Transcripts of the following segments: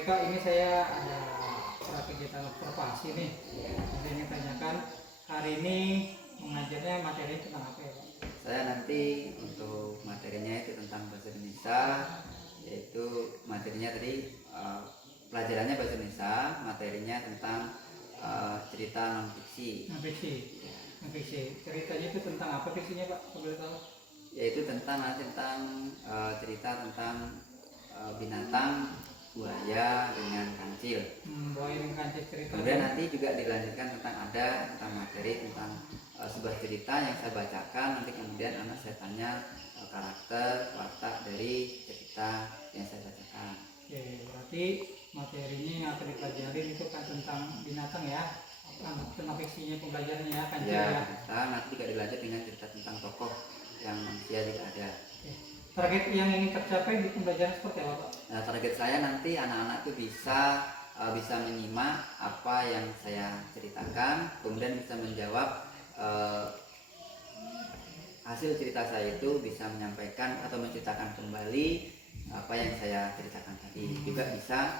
Eka, ini saya ada kegiatan observasi nih. Saya ingin tanyakan, hari ini mengajarnya materi tentang apa ya Pak? Saya nanti untuk materinya itu tentang bahasa Indonesia, yaitu materinya tadi pelajarannya bahasa Indonesia, materinya tentang cerita non fiksi. Non fiksi. Non fiksi. Ceritanya itu tentang apa fiksinya Pak? Boleh tahu? Yaitu tentang cerita tentang binatang buaya dengan kancil. Buaya dengan kancil cerita. Kemudian nanti juga dilanjutkan tentang materi tentang sebuah cerita yang saya bacakan. Nanti kemudian anak saya tanya karakter, watak dari cerita yang saya bacakan. Oke, berarti materinya yang akan dipelajarin itu kan tentang binatang ya, tentang fiksinya pembelajarannya ya, kancil ya. Nanti juga dilanjut dengan cerita tentang tokoh yang manusia juga ada. Oke. Target yang ingin tercapai di pembelajaran seperti apa Pak? Nah, target saya nanti anak-anak itu bisa menyimak apa yang saya ceritakan, kemudian bisa menjawab hasil cerita saya itu, bisa menyampaikan atau menceritakan kembali apa yang saya ceritakan tadi. Juga bisa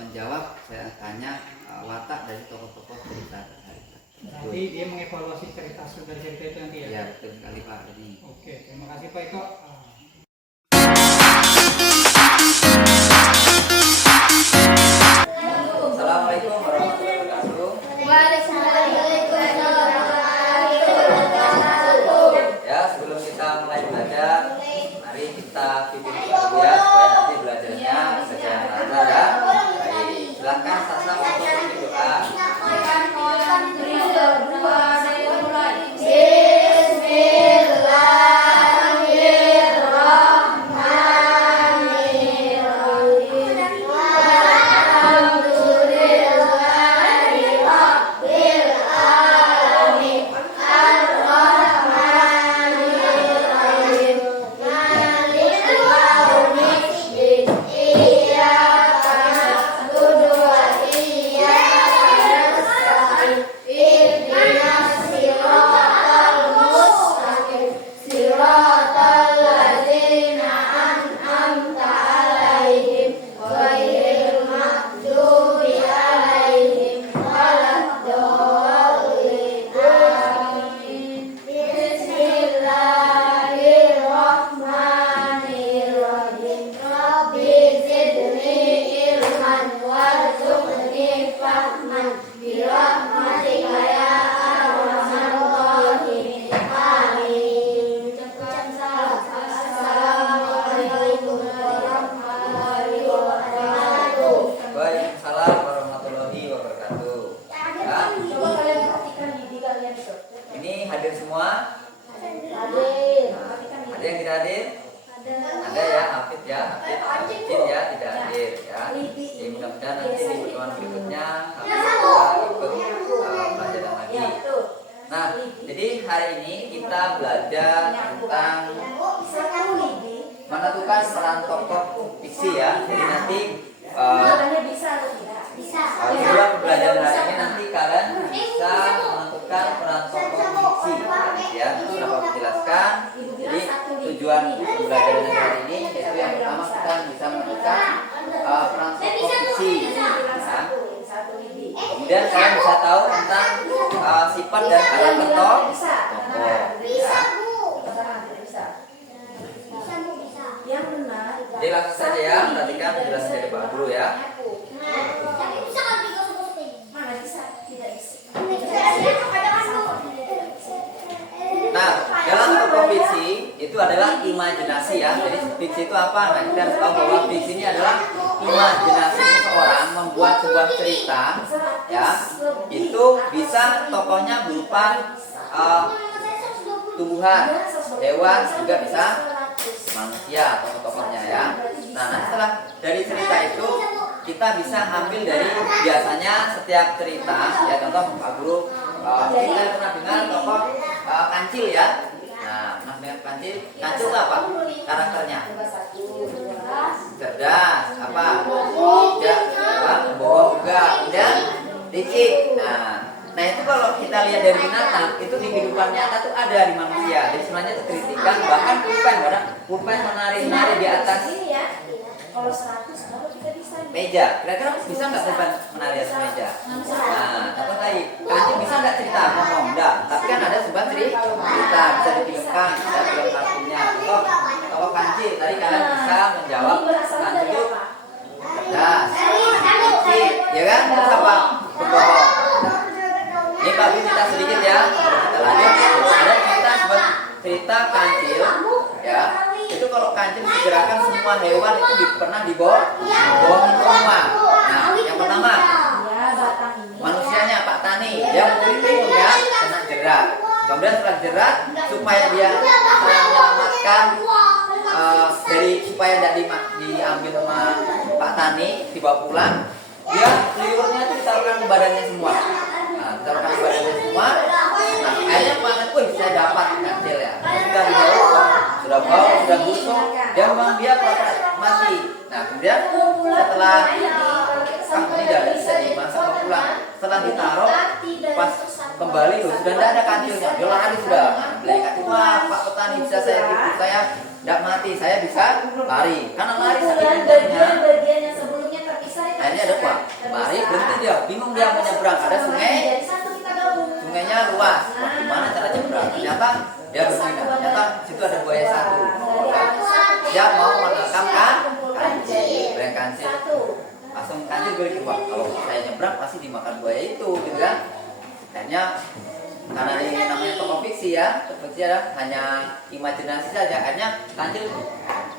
menjawab saya tanya watak dari tokoh-tokoh cerita tadi. Nanti dia mengevaluasi cerita itu nanti ya? Ya, betul sekali Pak. Ini. Oke, terima kasih Pak Eko. Assalamualaikum warahmatullahi wabarakatuh. Ya, sebelum kita mulai belajar, mari kita pimpin dulu ya, supaya nanti belajarnya berjalan lancar ya. Baik, silakan Sasa untuk pimpin doa. Waalaikumsalam warahmatullahi wabarakatuh. Ya. Ini hadir semua? Ada yang tidak hadir? Ada ya, Hafid ya, Hafid ya tidak hadir ya. Jadi mudah-mudahan nanti di pertemuan berikutnya Hafid bisa ikut pelajaran lagi. Nah, jadi hari ini kita belajar tentang menentukan peran tokoh fiksi ya. Jadi nanti tujuan pembelajaran hari ini nanti kalian bisa menentukan peran tokoh fiksi ya. Sudah Bapak jelaskan. Jadi tujuan pembelajaran hari ini yaitu yang pertama kita bisa menentukan peran tokoh fiksi ya. Kemudian kalian bisa tahu tentang sifat dan karakter tokoh ya. Jadi langsung saja ya, perhatikan penjelasan dari Pak Guru ya. Nah, dalam tokoh fiksi itu adalah imajinasi ya. Jadi fiksi itu apa? Nah, kita harus tahu bahwa fiksi ini adalah imajinasi seseorang membuat sebuah cerita ya. Itu bisa tokohnya berupa tumbuhan, hewan, juga bisa manusia tokoh-tokohnya ya. Nah, setelah dari cerita itu kita bisa ambil dari biasanya setiap cerita ya, contoh Pak Guru kita pernah dengar tokoh kancil ya. Nah, pernah dengar kancil itu apa karakternya? Cerdas, apa? Ya, bohong enggak, dan licik. Nah itu kalau kita lihat dari binatang, itu di kehidupan nyata tuh ada di manusia. Jadi sebenarnya itu kritikan, bahkan pulpen menari-nari di atas Kalau 100 baru kita bisa. Meja, kira-kira bisa nggak Sobat menari atas meja? Nah, apa tadi? Kancil bisa nggak cerita? Ngomong, enggak. Tapi kan ada Sobat cerita, bisa dipilihkan, bisa film kartunya. Atau kancil, tadi kalian bisa menjawab kancil itu cerdas, cerdik, ya kan? Terus apa? Berbohong. Ini Pak Bin cerita sedikit ya. Kita lanjut. Ada cerita kancil, ya. Itu kalau kancil digerakkan semua hewan itu pernah dibohongin semua. Nah, yang pertama manusianya Pak Tani, dia menghitung ya, kena jerat. Kemudian setelah jerat, supaya dia menyelamatkan supaya tidak diambil sama Pak Tani, dibawa pulang, dia liurnya itu ditaruhkan ke badannya semua. Nah, ditaruhkan ke badannya semua. Nah, akhirnya banget, wih saya dapat kancil ya. Sudah dibawa, sudah bau, sudah busuk, dia memang dia pura-pura mati. Nah, kemudian setelah ini tidak bisa dimasak ke pulang, setelah ditaruh pas kembali loh sudah tidak ada kancilnya, dia lari sudah. Beli kancil, wah Pak Petani bisa saya tipu, saya tidak mati, saya bisa lari. Karena lari saking kencangnya, akhirnya ada apa? Lari berhenti dia, bingung dia mau nyebrang. Ada sungai, sungainya luas. Gimana cara nyebrang? Ternyata dia berpindah. Ternyata situ ada buaya satu. Dia mau menangkap kancil, beli kancil. Langsung kancil beri ke kalau saya nyebrang pasti dimakan buaya itu, gitu kan? Akhirnya karena ini namanya tokoh fiksi ya, fiksi ada hanya imajinasi saja. Akhirnya kancil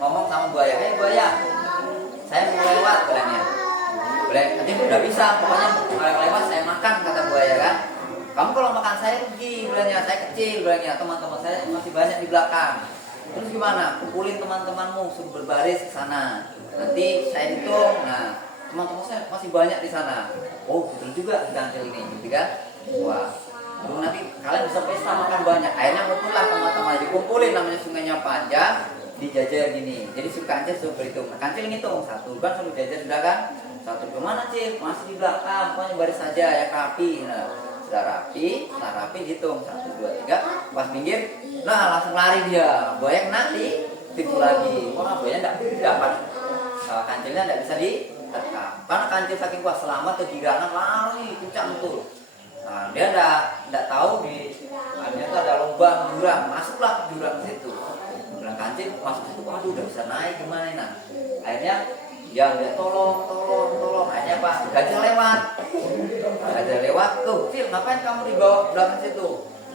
ngomong sama buaya, buaya, saya mau lewat bilangnya. Kancil udah bisa, pokoknya kalau lewat saya makan, kata buaya kan. Kamu kalau makan saya rugi, bilangnya saya kecil, bilangnya teman-teman saya masih banyak di belakang. Terus gimana? Kumpulin teman-temanmu, suruh berbaris ke sana. Nanti saya hitung. Nah, teman-teman saya masih banyak di sana. Oh, betul juga kancil ini, gitu kan? Wah, lalu nanti kalian bisa pesta makan banyak. Akhirnya ngumpullah teman-teman, dikumpulin namanya sungainya panjang, dijajar gini. Jadi si kancil suruh berhitung. Nah, kancil ngitung satu kan suruh jajar sudah kan? Satu kemana Cil? Masih di belakang. Pokoknya baris saja ya rapi. Nah, sudah rapi hitung 1, 2, 3. Pas pinggir, nah langsung lari dia. Buaya kena tipu lagi. Wah, buaya tidak dapat. Kancilnya tidak bisa diterkam. Karena kancil saking kuat selamat kegirangan lari kencang tuh. Nah, dia tidak tahu akhirnya itu ada lubang jurang, masuklah ke jurang situ. Jurang kancil masuk situ, waduh udah bisa naik gimana nah. Akhirnya dia tolong. Akhirnya Pak gajah lewat. Tuh, Cil, ngapain kamu dibawa belakang situ?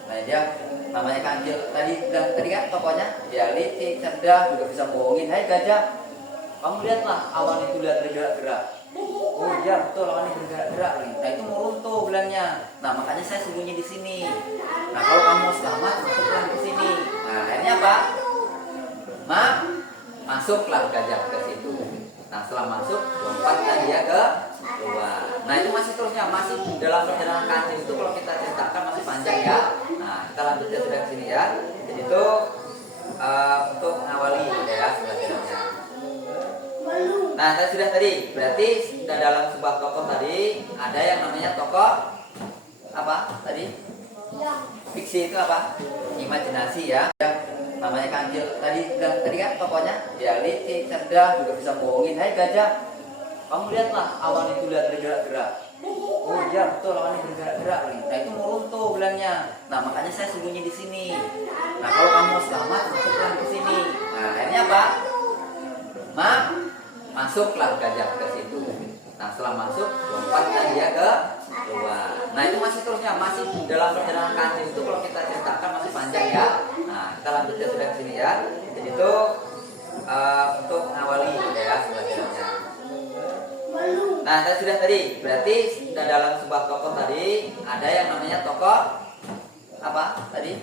Nah, dia namanya kancil tadi kan tokonya dia licik, cerdas, juga bisa bohongin. Hai gajah, kamu lihatlah awan itu lihat bergerak-gerak. Oh iya betul, awan ini bergerak-gerak. Nah itu mau runtuh bilangnya. Nah makanya saya sembunyi di sini. Nah kalau kamu mau selamat masuklah ke sini. Nah akhirnya apa? Masuklah gajah ke situ. Nah setelah masuk, lompatlah dia ke luar. Nah itu masih terusnya, masih dalam perjalanan kancil itu kalau kita ceritakan masih panjang ya. Nah kita lanjutnya sudah ke sini ya. Jadi itu untuk mengawali ya pelajarannya. Nah, sudah tadi, berarti sudah dalam sebuah tokoh tadi ada yang namanya tokoh apa tadi? Fiksi itu apa? Imajinasi ya. Yang namanya kancil tadi kan tokonya dia licik, cerdas, juga bisa bohongin. Hai gajah, kamu lihatlah awan itu lihat bergerak-gerak. Oh iya betul, awan ini bergerak-gerak. Nah itu mau runtuh bilangnya. Nah makanya saya sembunyi di sini. Nah kalau kamu mau selamat masuklah ke sini. Nah akhirnya apa? Masuklah gajah ke situ. Nah setelah masuk, lompatlah dia ke luar. Nah itu masih terusnya, masih dalam perjalanan kancil itu kalau kita ceritakan masih panjang ya. Nah kita lanjutnya sudah ke sini ya. Jadi itu untuk mengawali ya pelajarannya. Nah sudah tadi, berarti sudah dalam sebuah tokoh tadi ada yang namanya tokoh apa tadi?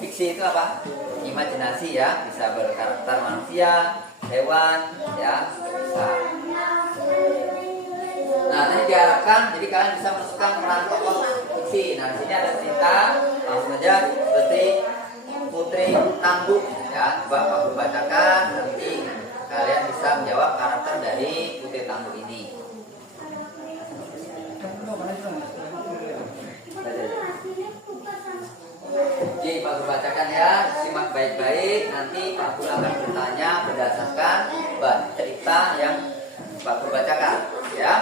Fiksi itu apa? Imajinasi ya, bisa berkarakter manusia, hewan ya bisa. Nah tadi diharapkan jadi kalian bisa masukkan peran tokoh fiksi. Nah di sini ada cerita langsung aja seperti Putri Tangguh ya. Coba aku bacakan nanti kalian bisa menjawab karakter dari Putri Tangguh ini. Jadi Pak bacakan ya, simak baik-baik, nanti Pak Guru akan bertanya berdasarkan cerita yang Pak Guru bacakan, ya.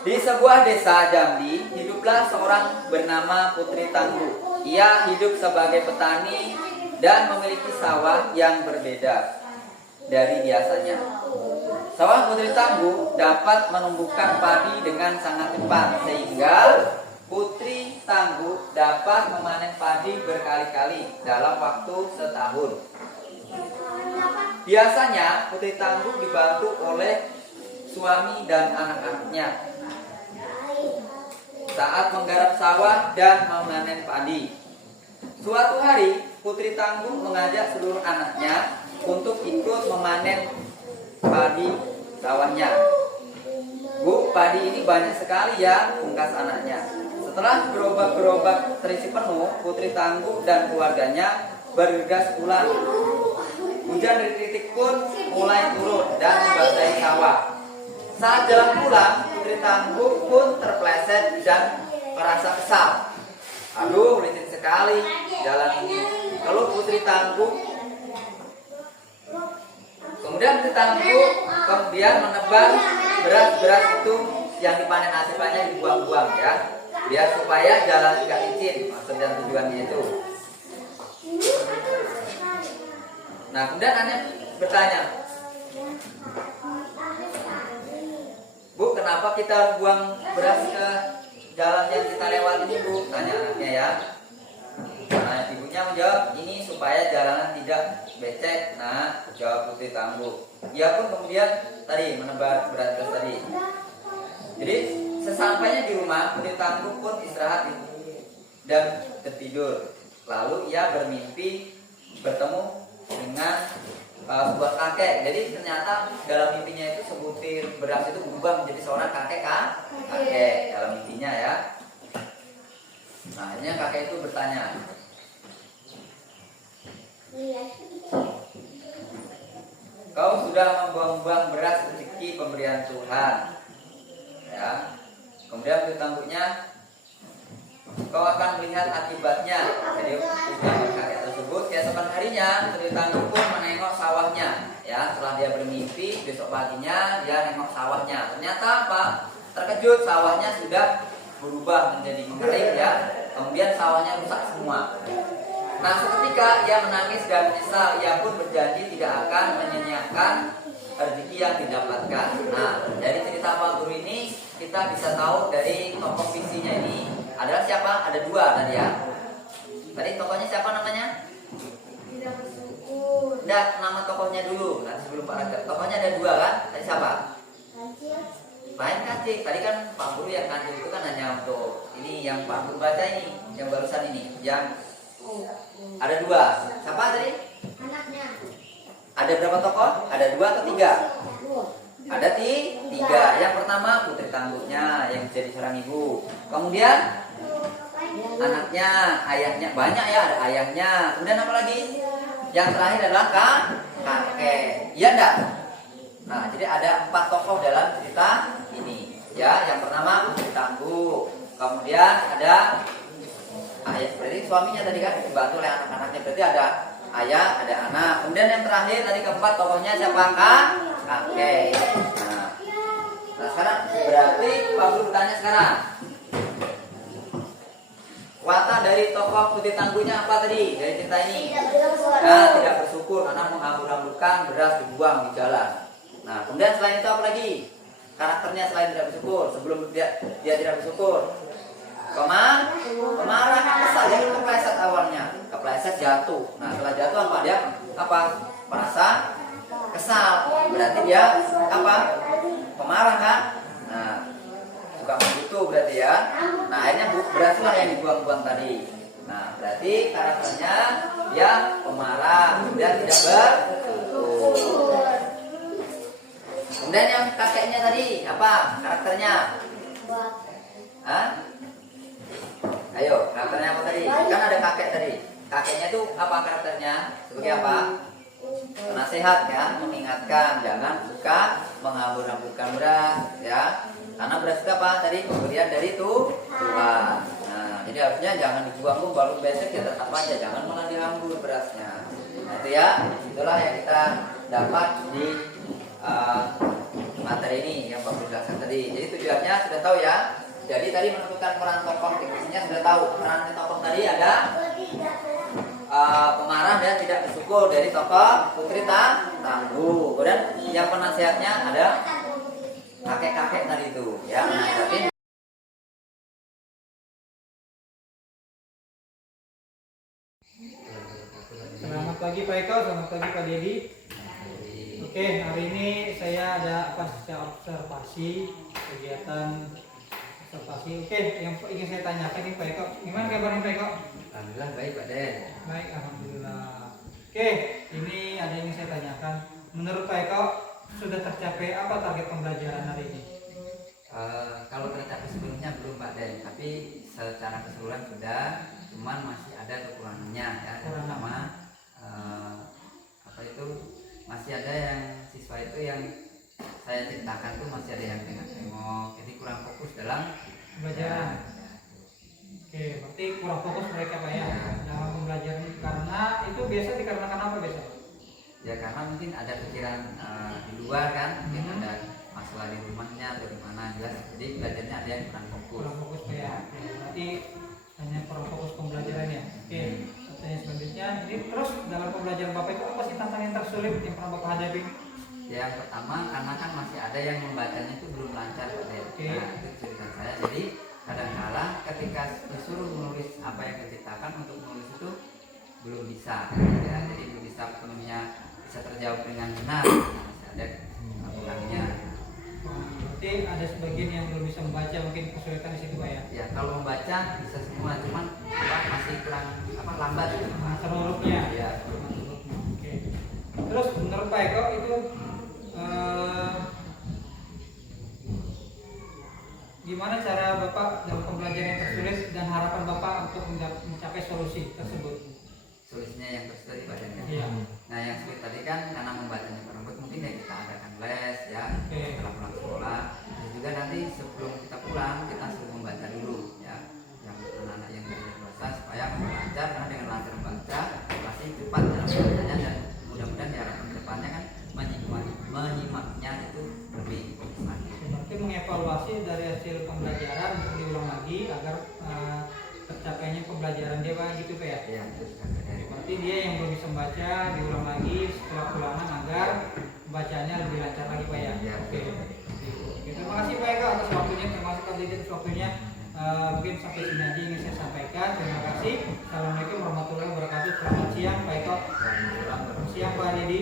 Di sebuah desa Jambi, hiduplah seorang bernama Putri Tangguh. Ia hidup sebagai petani dan memiliki sawah yang berbeda dari biasanya. Sawah Putri Tangguh dapat menumbuhkan padi dengan sangat cepat, sehingga Putri Tangguh dapat memanen padi berkali-kali dalam waktu setahun. Biasanya Putri Tangguh dibantu oleh suami dan anak-anaknya saat menggarap sawah dan memanen padi. Suatu hari, Putri Tangguh mengajak seluruh anaknya untuk ikut memanen padi sawahnya. Bu, padi ini banyak sekali ya, pungkas anaknya. Setelah gerobak-gerobak terisi penuh, Putri Tangguh dan keluarganya bergegas pulang. Hujan rintik pun mulai turun dan membasahi sawah. Saat jalan pulang, Putri Tangguh pun terpleset dan merasa kesal. Aduh, licin sekali jalan ini. Kalau Putri Tangguh, kemudian Putri Tangguh menebar beras-beras itu yang dipanen hasilnya dibuang-buang ya, biar supaya jalan tidak licin. Maksud dan tujuannya itu. Nah, kemudian Anda bertanya, Bu, kenapa kita buang beras ke jalan yang kita lewati ini, Bu? Tanya anaknya ya. Nah, ibunya menjawab, ini supaya jalanan tidak becek. Nah, jawab Putri Tangguh. Ia pun kemudian tadi menebar beras-beras tadi. Jadi sesampainya di rumah, Putri Tangguh pun istirahat dan tertidur. Lalu ia bermimpi bertemu dengan sebuah kakek. Jadi ternyata dalam mimpinya itu sebutir beras itu berubah menjadi seorang kakek dalam mimpinya ya. Nah, akhirnya kakek itu bertanya, kau sudah membuang-buang beras rezeki pemberian Tuhan, ya. Kemudian Putri Tangguhnya, kau akan melihat akibatnya. Jadi ujian kakek tersebut. Keesokan harinya Putri Tangguh pun menengok sawahnya. Ya, setelah dia bermimpi, besok paginya dia nengok sawahnya. Ternyata apa? Terkejut, sawahnya sudah berubah menjadi mengering ya. Kemudian sawahnya rusak semua. Nah, seketika ia menangis dan menyesal. Ia pun berjanji tidak akan menyia-nyiakan rezeki yang didapatkan. Nah, dari cerita Pak Guru ini kita bisa tahu dari tokoh visinya ini adalah siapa? Ada dua tadi ya. Tadi tokohnya siapa namanya? Tidak bersyukur. Enggak, nama tokohnya dulu. Nanti sebelum Pak Raja. Tokohnya ada dua kan? Tadi siapa? Lain Kancil. Tadi kan Pak Guru yang Kancil itu kan hanya untuk ini yang Pak Guru baca ini, yang barusan ini, yang ada dua. Siapa tadi? Anaknya. Ada berapa tokoh? Ada dua atau tiga? Ada tiga. Yang pertama Putri Tangguhnya yang jadi seorang ibu. Kemudian anaknya, ayahnya, banyak ya, ada ayahnya. Kemudian apa lagi? Yang terakhir adalah kakek. Iya enggak? Nah, jadi ada 4 tokoh dalam cerita ini. Ya, yang pertama Putri Tangguh. Kemudian ada ayah, berarti suaminya tadi kan dibantu oleh anak-anaknya. Berarti ada ayah, ada anak. Kemudian yang terakhir tadi keempat tokohnya siapa? Kakek. Nah, sekarang berarti Pak Guru bertanya sekarang. Watak dari tokoh Putri Tangguhnya apa tadi dari cerita ini? Nah, tidak bersyukur karena menghambur-hamburkan beras dibuang di jalan. Nah, kemudian selain itu apa lagi? Karakternya selain tidak bersyukur, sebelum dia tidak bersyukur. Pemarah, kesal, jadi kepleset awalnya, kepleset jatuh. Nah, setelah jatuh apa dia? Merasa kesal. Berarti dia pemarah kan? Nah, suka begitu berarti ya. Nah, akhirnya beraslah yang dibuang-buang tadi. Nah, berarti karakternya dia pemarah, kemudian tidak bersyukur. Kemudian yang kakeknya tadi apa karakternya? Ayo, karakternya apa tadi? Kan ada kakek tadi. Kakeknya itu apa karakternya? Sebagai apa? Penasehat ya, mengingatkan jangan suka menghambur-hamburkan beras ya. Karena beras itu apa? Tadi pemberian dari Tuhan. Nah, jadi Jadi harusnya jangan dibuang pun baru besok ya tetap aja, jangan malah dihambur berasnya. Nah, itu ya, itulah yang kita dapat di materi ini yang Bapak jelaskan tadi. Jadi tujuannya sudah tahu ya. Jadi tadi menentukan peran tokoh dikasinya sudah tahu. Peran tokoh tadi ada pemarah dan tidak bersyukur dari tokoh Putri Tangguh. Kemudian yang penasihatnya ada kakek-kakek tadi itu ya, menasihatin. Selamat pagi Pak Eko, selamat pagi Pak Dedi. Oke, hari ini saya ada pasca observasi kegiatan observasi. Oke, yang ingin saya tanyakan nih Pak Eko, gimana kabarnya Pak Eko? Alhamdulillah baik Pak Den. Baik, alhamdulillah. Oke, ini ada yang ingin saya tanyakan. Menurut Pak Eko, sudah tercapai apa target pembelajaran hari ini? Kalau tercapai sebelumnya belum Pak Den, tapi secara keseluruhan sudah, cuman masih ada kekurangannya ya. Yang pertama masih ada yang siswa itu yang saya ceritakan tuh masih ada yang tengok-tengok, jadi kurang fokus dalam Pembelajaran. Oke, berarti kurang fokus mereka Pak ya dalam pembelajaran, karena itu biasa dikarenakan apa biasa? Ya karena mungkin ada pikiran di luar kan, mungkin ada masalah di rumahnya atau di mana jelas, jadi belajarnya ada yang kurang fokus. Kurang fokus Pak ya. Oke, berarti hanya kurang fokus pembelajaran ya. Oke, pertanyaan selanjutnya, ini terus dalam pembelajaran Bapak itu apa sih tantangan yang tersulit yang pernah Bapak hadapi? Yang pertama karena kan masih ada yang membacanya itu belum lancar Pak Den. Oke. Nah, itu cerita saya. Jadi kadang-kala ketika disuruh menulis apa yang diciptakan untuk menulis itu belum bisa ya. Jadi belum bisa penuhnya bisa terjawab dengan benar. Masih ada kurangnya. Berarti ada sebagian yang belum bisa membaca, mungkin kesulitan di situ Pak ya. Ya kalau membaca bisa semua, cuman masih kurang lambat gitu. Masa hurufnya. Ya. Oke. Terus menurut Pak Eko itu gimana cara Bapak dalam pembelajaran yang tersulit dan harapan Bapak untuk mencapai solusi tersebut? Solusinya yang tersulit Pak Den ya. Iya. Nah yang sulit tadi kan karena membacanya kurang bagus, mungkin ya kita adakan les ya Oke. setelah pulang sekolah. Dan juga nanti sebelum kita pulang kita suruh membaca dulu ya, yang anak-anak yang belajar bahasa supaya lancar, karena dengan lancar membaca pasti cepat dalam bacanya, dan mudah-mudahan diharapkan depannya kan menyimaknya itu lebih fokus lagi. Berarti mengevaluasi dari hasil pembelajaran untuk diulang lagi agar tercapainya pembelajaran dia Pak gitu Pak ya. Ya itu sekali dari Berarti dia yang belum bisa membaca diulang lagi setelah pulangan agar bacanya lebih lancar lagi Pak ya. Ya, Oke. Oke, terima kasih Pak Eko atas waktunya, termasuk tadi atas waktunya. Mungkin sampai sini aja ingin saya sampaikan. Terima kasih. Assalamualaikum warahmatullahi wabarakatuh. Selamat siang Pak Eko. Selamat siang Pak Dedi.